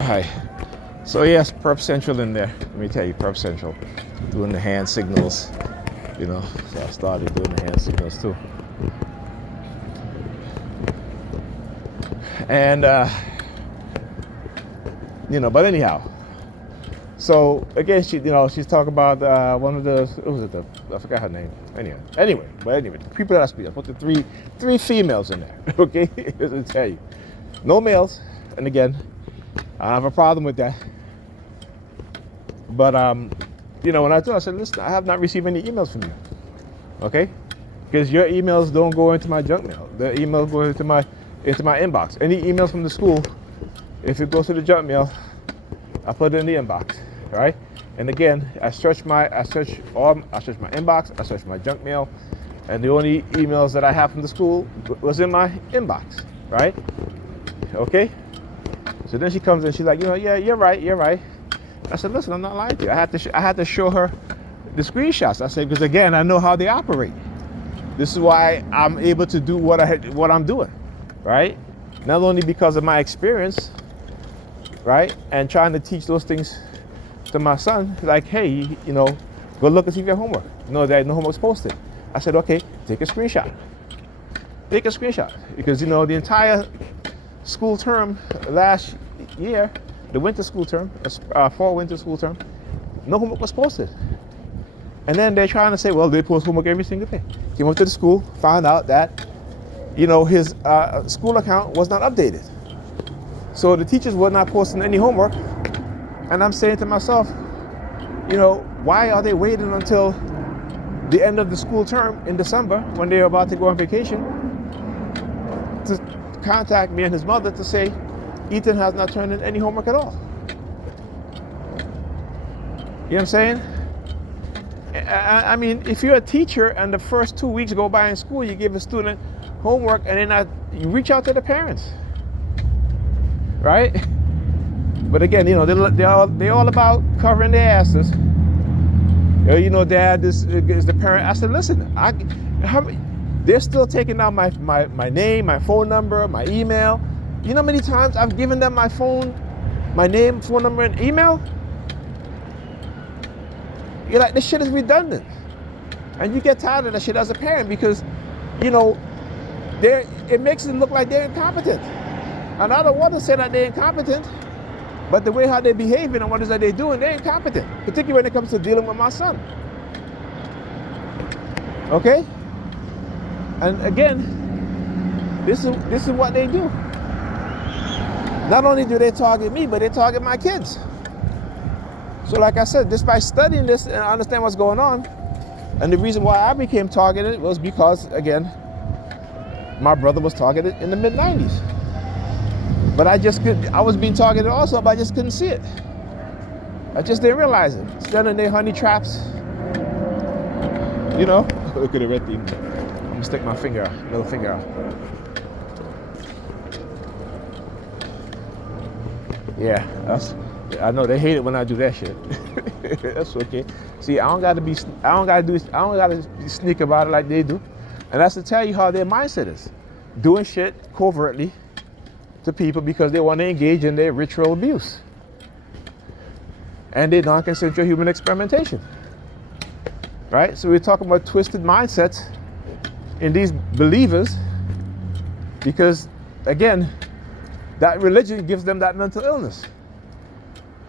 Hi. So yes, Perp Central in there. Let me tell you, Perp Central, doing the hand signals. So I started doing the hand signals too. And but anyhow. So again, she's talking about one of the, what was it? I forgot her name. Anyway, the people that I speak, I put the three females in there. Okay, to tell you, no males. And again, I have a problem with that. But when I told her, I said, listen, I have not received any emails from you. Okay, because your emails don't go into my junk mail. The emails go into my inbox. Any emails from the school, if it goes to the junk mail, I put it in the inbox. Right? And again, I search my inbox, I search my junk mail, and the only emails that I have from the school was in my inbox. Right? Okay. So then she comes in, she's like, yeah, you're right. I said, listen, I'm not lying to you. I had to show her the screenshots. I said, because again, I know how they operate. This is why I'm able to do what I'm doing, right? Not only because of my experience, right, and trying to teach those things to my son, like, hey, go look and see if your homework. That no homework's posted. I said, okay, take a screenshot. Because the entire school term last year, the winter school term, fall winter school term, no homework was posted. And then they're trying to say, well, they post homework every single day. He went to the school, found out that, his school account was not updated. So the teachers were not posting any homework. And I'm saying to myself, why are they waiting until the end of the school term in December when they're about to go on vacation to contact me and his mother to say, Ethan has not turned in any homework at all? You know what I'm saying? I mean, if you're a teacher and the first 2 weeks go by in school, you give a student homework and then you reach out to the parents, right? But again, they're all about covering their asses. Dad, this is the parent. I said, listen, they're still taking down my name, my phone number, my email. You know how many times I've given them my phone, my name, phone number, and email? You're like, this shit is redundant. And you get tired of that shit as a parent because, it makes it look like they're incompetent. And I don't want to say that they're incompetent, but the way how they're behaving and what it is that they're doing, they're incompetent, particularly when it comes to dealing with my son. Okay? And again, this is what they do. Not only do they target me, but they target my kids. So like I said, just by studying this and understand what's going on, and the reason why I became targeted was because, again, my brother was targeted in the mid-90s. But I was being targeted also, but I just couldn't see it. I just didn't realize it. Standing there, honey traps. Look at the red thing. I'm gonna stick my middle finger out. Yeah, I know they hate it when I do that shit. That's okay. See, I don't gotta be sneak about it like they do. And that's to tell you how their mindset is. Doing shit covertly to people because they want to engage in their ritual abuse. And their non-consensual human experimentation. Right? So we're talking about twisted mindsets in these believers because, again, that religion gives them that mental illness.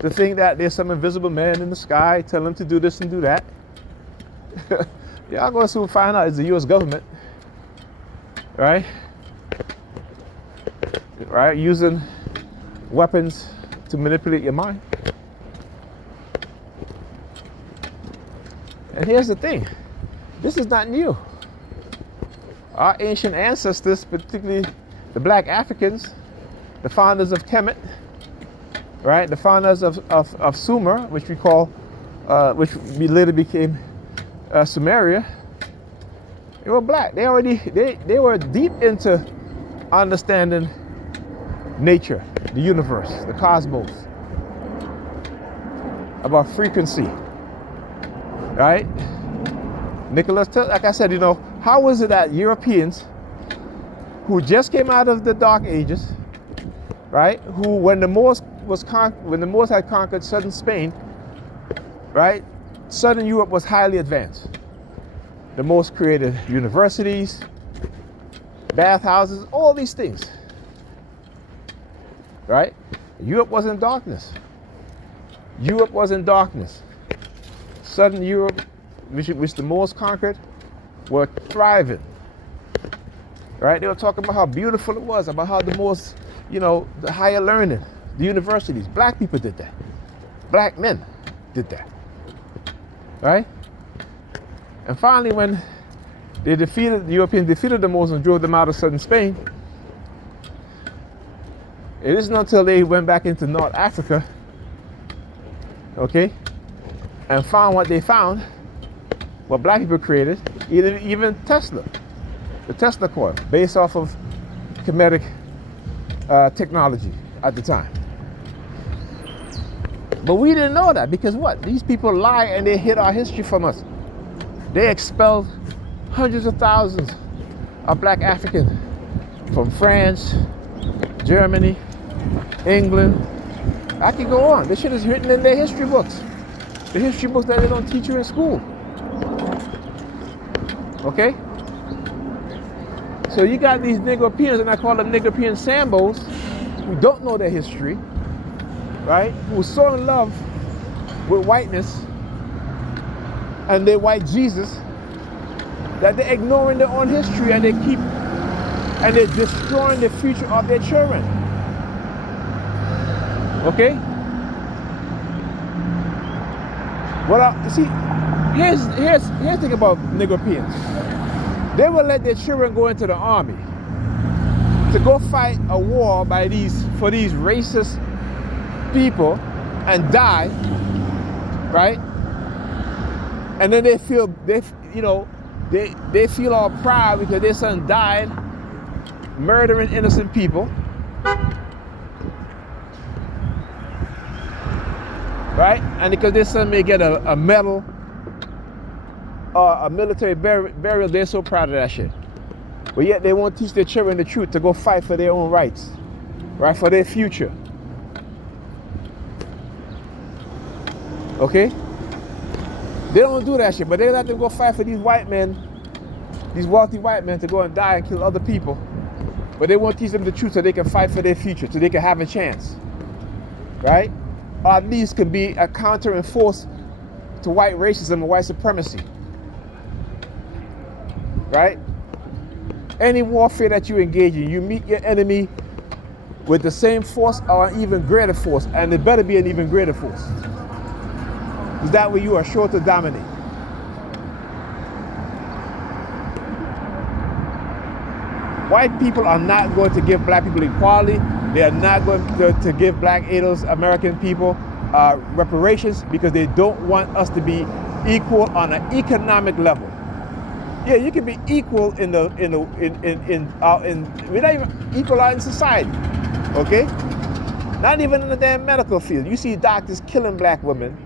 To think that there's some invisible man in the sky telling them to do this and do that. Y'all going to soon find out it's the U.S. government. Right? Right? Using weapons to manipulate your mind. And here's the thing. This is not new. Our ancient ancestors, particularly the black Africans, the founders of Kemet, right? The founders of Sumer, which we call, which we later became Sumeria. They were black. They were deep into understanding nature, the universe, the cosmos, about frequency, right? Nicholas, like I said, how is it that Europeans who just came out of the Dark Ages, right, who when the Moors when the Moors had conquered southern Spain, right? Southern Europe was highly advanced. The Moors created universities, bathhouses, all these things, right? Europe was in darkness. Europe was in darkness. Southern Europe, which the Moors conquered, were thriving, right? They were talking about how beautiful it was, about how the Moors, the higher learning, the universities. Black people did that. Black men did that, right? And finally, when the Europeans defeated the Moors and drove them out of southern Spain, it isn't until they went back into North Africa, okay, and found what they found, what black people created, even Tesla, the Tesla coil, based off of kinetic technology at the time. But we didn't know that because what? These people lie and they hid our history from us. They expelled hundreds of thousands of black Africans from France, Germany, England. I can go on. This shit is written in their history books. The history books that they don't teach you in school. Okay? So you got these Negropeans, and I call them Negropean Sambos, who don't know their history, right? Who are so in love with whiteness and their white Jesus that they're ignoring their own history and they're destroying the future of their children. Okay? Well, see, here's the thing about Negropeans. They will let their children go into the army to go fight a war for these racist people and die, right? And then they feel all proud because their son died murdering innocent people, right? And because their son may get a medal or a military burial, they're so proud of that shit. But yet they won't teach their children the truth to go fight for their own rights, right? For their future. Okay? They don't do that shit, but they let them go fight for these white men, these wealthy white men, to go and die and kill other people. But they won't teach them the truth so they can fight for their future, so they can have a chance, right? Or at least can be a countering force to white racism and white supremacy, right? Any warfare that you engage in, you meet your enemy with the same force or an even greater force, and it better be an even greater force. Because that way you are sure to dominate. White people are not going to give black people equality. They are not going to give black ADOS American people reparations because they don't want us to be equal on an economic level. Yeah, you can be equal we're not even equal out in society, okay? Not even in the damn medical field. You see doctors killing black women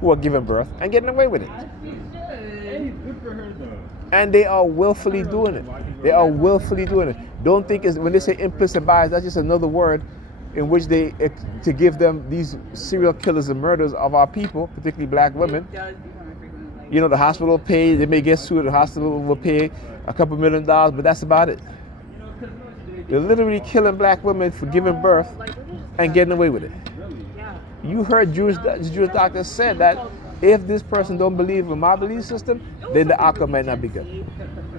who are giving birth and getting away with it. And they are willfully doing it. They are willfully doing it. Don't think when they say implicit bias, that's just another word in which to give them these serial killers and murderers of our people, particularly black women. You know, the hospital will pay, they may get sued, the hospital will pay a couple $1 million, but that's about it. They're literally killing black women for giving birth and getting away with it. You heard Jewish doctors said that if this person don't believe in my belief system, then the outcome might not be good,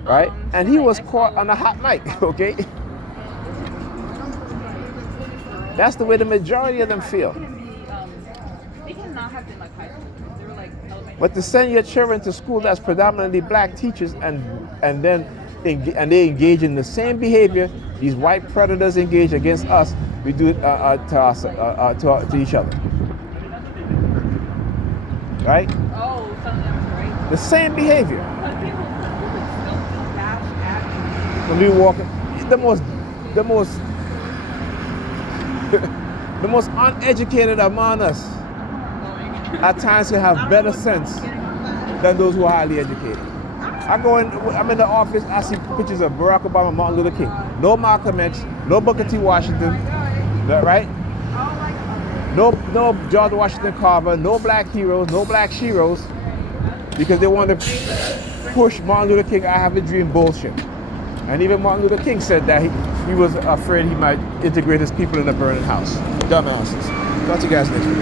right? And he was caught on a hot mic, okay? That's the way the majority of them feel. But to send your children to school that's predominantly black teachers and they engage in the same behavior these white predators engage against us, we do it to each other. Right? Oh, some of them is right. The same behavior. But people still do bash When we walk, the most uneducated among us at times can have better sense than those who are highly educated. I'm in the office, I see pictures of Barack Obama, Martin Luther King. No Malcolm X, no Booker T. Washington, right? no George Washington Carver, no black heroes, no black sheroes, because they want to push Martin Luther King, I have a dream bullshit. And even Martin Luther King said that he was afraid he might integrate his people in a burning house. Dumbasses. Talk to you guys next week.